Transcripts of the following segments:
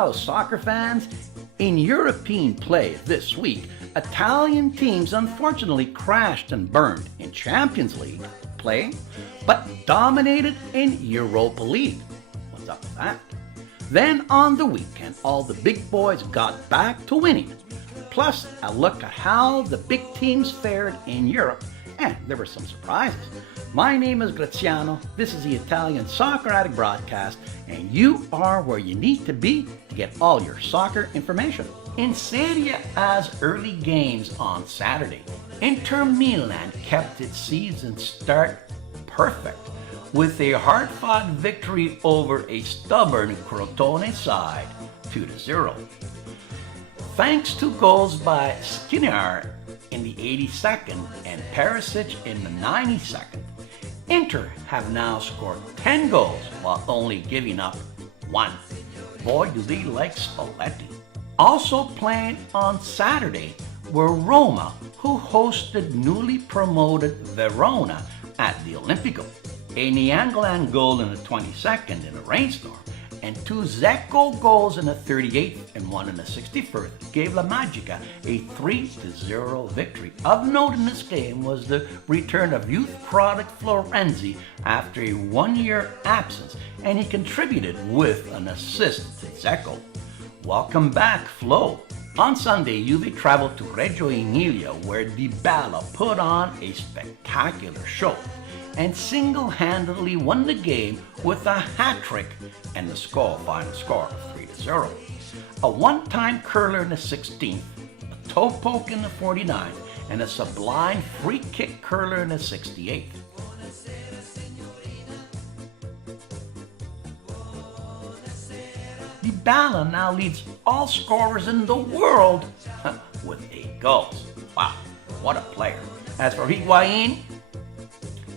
Ciao, soccer fans! In European play this week, Italian teams unfortunately crashed and burned in Champions League play, but dominated in Europa League. What's up with that? Then on the weekend, all the big boys got back to winning. Plus, a look at how the big teams fared in Europe, and there were some surprises. My name is Graziano, this is the Italian Soccer Addict broadcast, and you are where you need to be to get all your soccer information. In Serie A's early games on Saturday, Inter Milan kept its season start perfect with a hard-fought victory over a stubborn Crotone side, 2-0. Thanks to goals by Skriniar in the 82nd and Perisic in the 92nd, Inter have now scored 10 goals while only giving up 1. Boy, do they like Spalletti. Also playing on Saturday were Roma, who hosted newly promoted Verona at the Olimpico. A Niangolan goal in the 22nd in a rainstorm, and 2 Dzeko goals in the 38th and 1 in the 61st gave La Magica a 3-0 victory. Of note in this game was the return of youth product Florenzi after a 1-year absence, and he contributed with an assist to Dzeko. Welcome back, Flo. On Sunday, Juve traveled to Reggio Emilia, where Dybala put on a spectacular show and single-handedly won the game with a hat-trick and the final score of 3-0. A one-time curler in the 16th, a toe poke in the 49th, and a sublime free-kick curler in the 68th. Dybala now leads all scorers in the world with 8 goals. Wow, what a player. As for Higuain,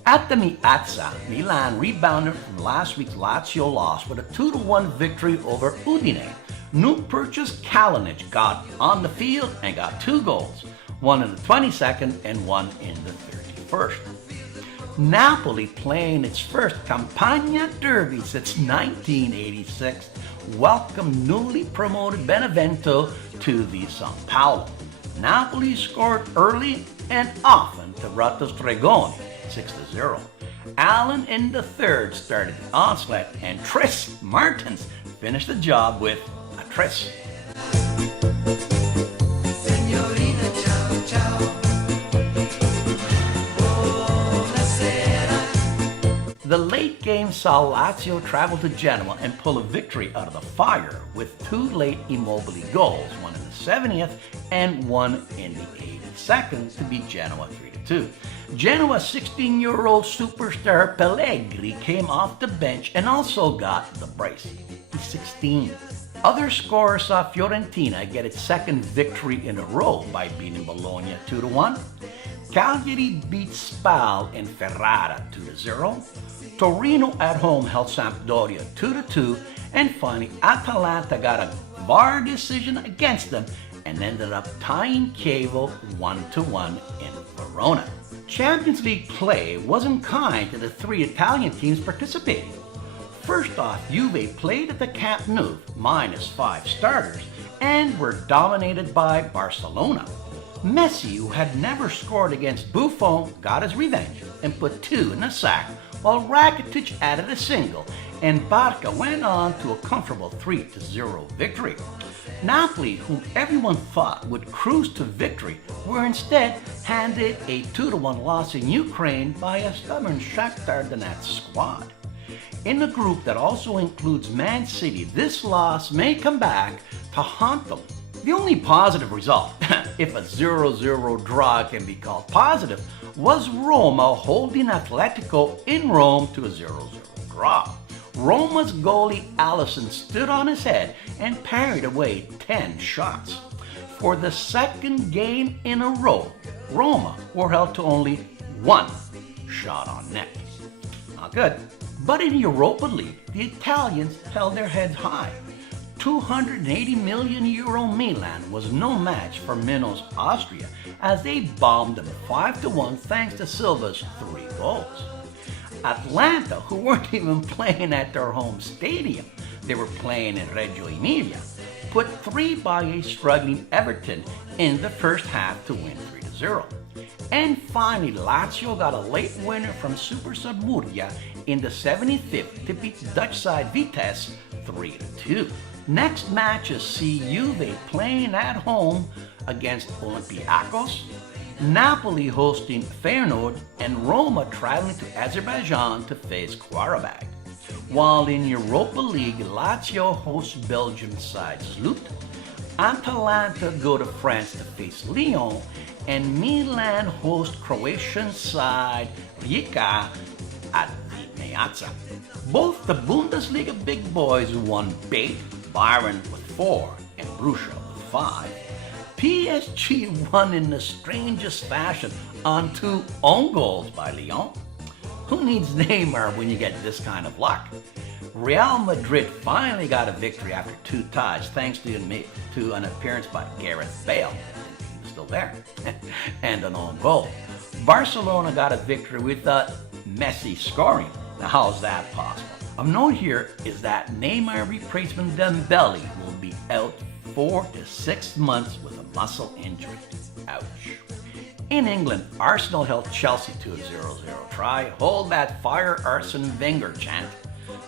at the Meazza, Milan rebounded from last week's Lazio loss with a 2-1 victory over Udine. New purchase Kalinic got on the field and got 2 goals, one in the 22nd and one in the 31st. Napoli, playing its first Campania derby since 1986, welcomed newly promoted Benevento to the São Paulo. Napoli scored early and often to Stregoni, 6-0. Allen in the third started the onslaught, and Tris Martins finished the job with a tris. The late game saw Lazio travel to Genoa and pull a victory out of the fire with 2 late Immobile goals, one in the 70th and one in the 82nd to beat Genoa 3-2. Genoa's 16-year-old superstar Pellegrini came off the bench and also got the brace. He's 16. Other scorers saw Fiorentina get its second victory in a row by beating Bologna 2-1. Cagliari beat Spal in Ferrara 2-0. Torino at home held Sampdoria 2-2. And finally, Atalanta got a VAR decision against them and ended up tying Chievo 1-1 in Verona. Champions League play wasn't kind to the 3 Italian teams participating. First off, Juve played at the Camp Nou, -5 starters, and were dominated by Barcelona. Messi, who had never scored against Buffon, got his revenge and put 2 in the sack, while Rakitic added a single, and Barca went on to a comfortable 3-0 victory. Napoli, whom everyone thought would cruise to victory, were instead handed a 2-1 loss in Ukraine by a stubborn Shakhtar Donetsk squad. In the group that also includes Man City, this loss may come back to haunt them. The only positive result, if a 0-0 draw can be called positive, was Roma holding Atletico in Rome to a 0-0 draw. Roma's goalie Alisson stood on his head and parried away 10 shots. For the second game in a row, Roma were held to only 1 shot on net. Not good. But in Europa League, the Italians held their heads high. €280 million Milan was no match for Minos Austria as they bombed them 5-1 thanks to Silva's 3 goals. Atlanta, who weren't even playing at their home stadium, they were playing in Reggio Emilia, put 3 by a struggling Everton in the first half to win 3-0. And finally, Lazio got a late winner from Super Sub Murcia in the 75th to beat Dutch side Vitesse 3-2. Next matches see Juve playing at home against Olympiacos, Napoli hosting Feyenoord, and Roma traveling to Azerbaijan to face Qarabag. While in Europa League, Lazio hosts Belgian side Zlut, Atalanta go to France to face Lyon, and Milan host Croatian side Rijeka at the Meazza. Both the Bundesliga big boys won big, Bayern with 4 and Borussia with 5. PSG won in the strangest fashion on 2 own goals by Lyon. Who needs Neymar when you get this kind of luck? Real Madrid finally got a victory after 2 ties thanks to an appearance by Gareth Bale. He was still there. And an own goal. Barcelona got a victory with Messi scoring. Now how's that possible? Of note here is that Neymar replacement Dembele will be out 4 to 6 months with a muscle injury. Ouch. In England, Arsenal held Chelsea to a 0-0 try. Hold that fire Arsene Wenger chant.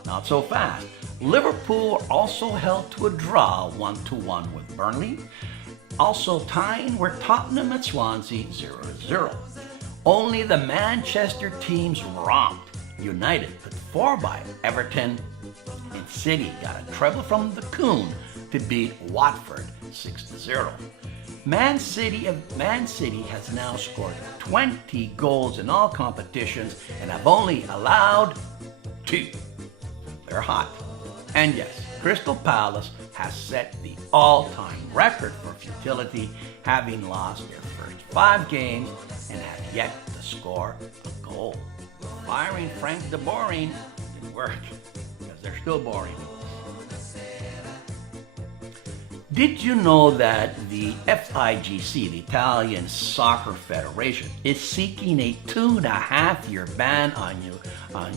Not so fast. Liverpool also held to a draw 1-1 with Burnley. Also tying were Tottenham at Swansea 0-0. Only the Manchester teams romped. United put 4 by Everton, and City got a treble from the Coon to beat Watford 6-0. Man City has now scored 20 goals in all competitions and have only allowed 2. They're hot. And yes, Crystal Palace has set the all-time record for futility, having lost their first 5 games and have yet to score a goal. Firing Frank de Boring didn't work because they're still boring. Did you know that the FIGC, the Italian Soccer Federation, is seeking a 2.5-year ban on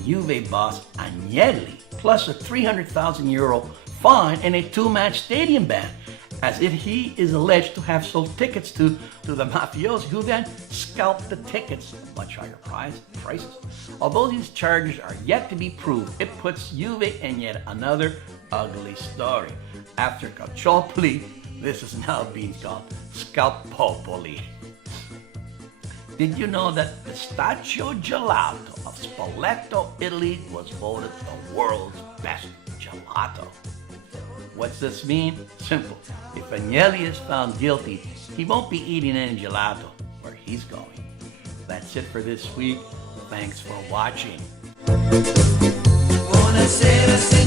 Juve boss Agnelli, plus a €300,000 fine and a 2-match stadium ban, as if he is alleged to have sold tickets to the mafiosi, who then scalped the tickets at much higher prices. Although these charges are yet to be proved, it puts Juve in yet another ugly story. After Calciopoli, this is now being called Scalpopoli. Did you know that Pistachio Gelato of Spoleto, Italy was voted the world's best gelato? What's this mean? Simple. If Agnelli is found guilty, he won't be eating any gelato where he's going. That's it for this week. Thanks for watching. Buonasera.